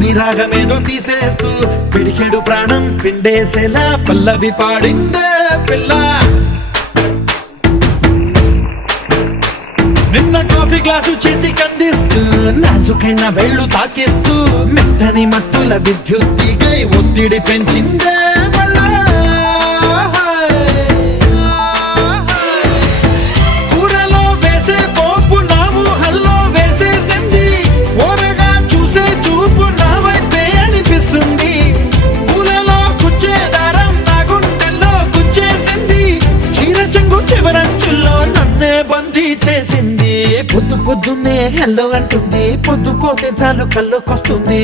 తుని రాగమేదో తీసేస్తూ పిడికెడు ప్రాణం పిండేసేలా పల్లవి పాడిందే పిల్ల. నిన్న కాఫీ గ్లాసు చేతి కందిస్తూ నాజుకైన వెళ్ళు తాకిస్తూ మెత్తని మత్తుల విద్యుత్తికై ఒత్తిడి పెంచిందే మళ్ళా. కూరలో వేసే పోపు నా ఊహల్లో వేసేసింది, ఓరగా చూసే చూపు నా వైపే అనిపిస్తుంది. పూలలో గుచ్చే దారం నా గుండెల్లో గుచ్చేసింది, చీర చెంగు చివరంచుల్లో నన్నే బందీ చేసింది. పొద్దు పొద్దున్నే హెల్లో అంటుంది, పొద్దు పోతే చాలు కల్లోకొస్తుంది.